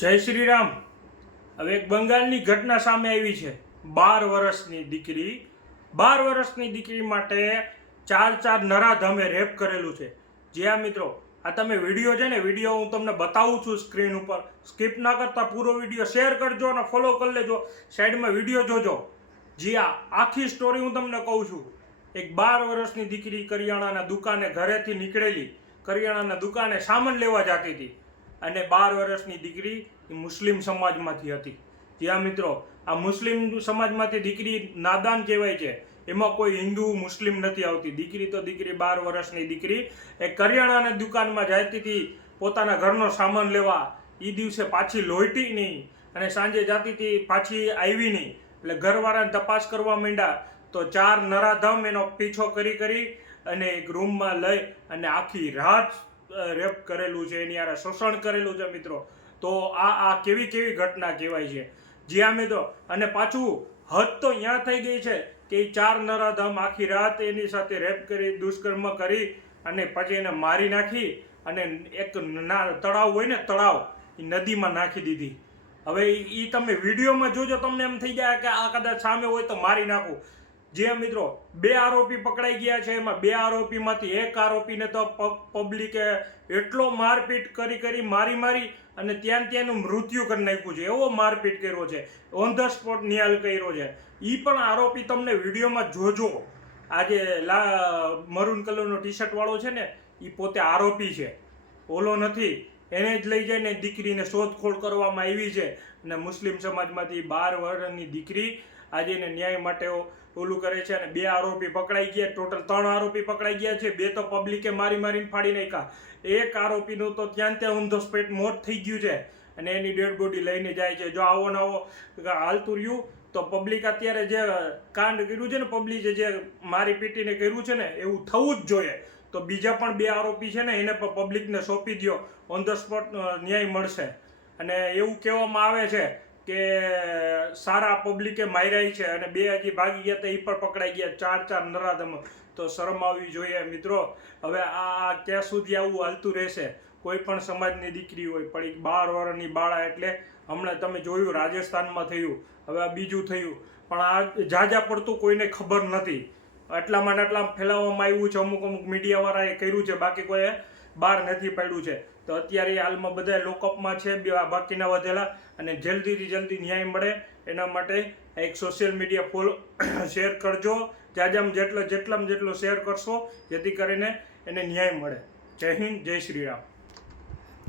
જય શ્રી રામ। હવે એક બંગાળની ઘટના સામે આવી છે। 12 વર્ષની દીકરી માટે ચાર નરાધમે રેપ કરેલું છે। જી હા મિત્રો, આ તમે વિડીયો છે ને, વિડીયો હું તમને બતાવું છું સ્ક્રીન ઉપર। સ્કીપ ના કરતા પૂરો વિડીયો શેર કરજો અને ફોલો કરી લેજો, સાઈડમાં વિડીયો જોજો। જી હા, આખી સ્ટોરી હું તમને કહું છું। એક 12 વર્ષની દીકરી કરિયાણાના દુકાને ઘરેથી નીકળેલી, કરિયાણાના દુકાને સામાન લેવા જતી હતી અને 12 વર્ષની દીકરી મુસ્લિમ સમાજમાંથી હતી। જ્યાં મિત્રો, આ મુસ્લિમ સમાજમાંથી દીકરી નાદાન કહેવાય છે, એમાં કોઈ હિન્દુ મુસ્લિમ નથી આવતી। દીકરી તો દીકરી, 12 વર્ષની દીકરી એ કરિયાણાની દુકાનમાં જતી હતી પોતાના ઘરનો સામાન લેવા। એ દિવસે પાછી લોહીટી નહીં અને સાંજે જતી હતી, પાછી આવી નહીં। એટલે ઘરવાળાને તપાસ કરવા માંડ્યા તો 4 નરાધમ એનો પીછો કરી અને એક રૂમમાં લઈ અને આખી રાત રેપ કરેલું છે, એની યાર શોષણ કરેલું છે મિત્રો। તો આ કેવી ઘટના કહેવાય છે। જી હા મિત્રો, અને પાછું હદ તો અહીંયા થઈ ગઈ છે કે 4 નરાધમ આખી રાત એની સાથે રેપ કરી, દુષ્કર્મ કરી અને પછી એને મારી નાખી અને એક તળાવ હોય ને, તળાવ, એ નદીમાં નાખી દીધી। હવે એ તમે વિડીયોમાં જોજો, તમને એમ થઈ જાય કે આ કદાચ સામે હોય તો મારી નાખું। જે મિત્રો, 2 આરોપી પકડાઈ ગયા છે। એમાં 2 આરોપીમાંથી એક આરોપીને તો પબ્લિકે એટલો મારપીટ કરી મારી અને ત્યાંનું મૃત્યુ કરી નાખ્યું છે। એવો મારપીટ કર્યો છે, ઓન ધ સ્પોટ નિહાલ કર્યો છે। એ પણ આરોપી તમને વિડીયોમાં જોજો। આજે મરૂન કલરનો ટી શર્ટ વાળો છે ને, એ પોતે આરોપી છે, ઓલો નથી। એને જ લઈ જઈને દીકરીને શોધખોળ કરવામાં આવી છે અને મુસ્લિમ સમાજમાંથી 12 વર્ષની દીકરી આજે એને ન્યાય માટે ઓલું કરે છે અને 2 આરોપી પકડાઈ ગયા। ટોટલ 3 આરોપી પકડાઈ ગયા છે, 2 તો પબ્લિકે મારીને ફાડી નાખ્યા। એક આરોપીનું તો ત્યાં ઓન ધ સ્પોટ મોત થઈ ગયું છે અને એની ડેડ બોડી લઈને જાય છે। જો આવો નવો હાલતું રહ્યું તો પબ્લિક અત્યારે જે કાંડ કર્યું છે ને, પબ્લિકે જે મારી પીટીને કર્યું છે ને, એવું થવું જ જોઈએ। તો બીજા પણ 2 આરોપી છે ને, એને પણ પબ્લિકને સોંપી દો, ઓન ધ સ્પોટ ન્યાય મળશે। અને એવું કહેવામાં આવે છે કે સારા પબ્લિકે માર્યા છે અને 2 હજી ભાગી ગયા, તો એ પણ પકડાઈ ગયા, 4 નરાધમ। તો શરમ આવવી જોઈએ મિત્રો। હવે આ ક્યાં સુધી આવું હાલતું રહેશે? કોઈ પણ સમાજની દીકરી હોય, પણ 12 વર્ષની બાળા, એટલે હમણાં તમે જોયું રાજસ્થાનમાં થયું, હવે આ બીજું થયું, પણ આ ઝાઝા પડતું કોઈને ખબર નથી। એટલામાં ફેલાવવામાં આવ્યું છે, અમુક મીડિયાવાળાએ કર્યું છે, બાકી કોઈ બહાર નથી પાડ્યું છે। તો અત્યારે હાલમાં બધા લોકઅપમાં છે, બાકીના વધેલા, અને જલ્દીથી જલ્દી ન્યાય મળે એના માટે એક સોશિયલ મીડિયા ફોલો શેર કરજો। જેટલો શેર કરશો જેથી કરીને એને ન્યાય મળે। જય હિન્દ, જય શ્રી રામ।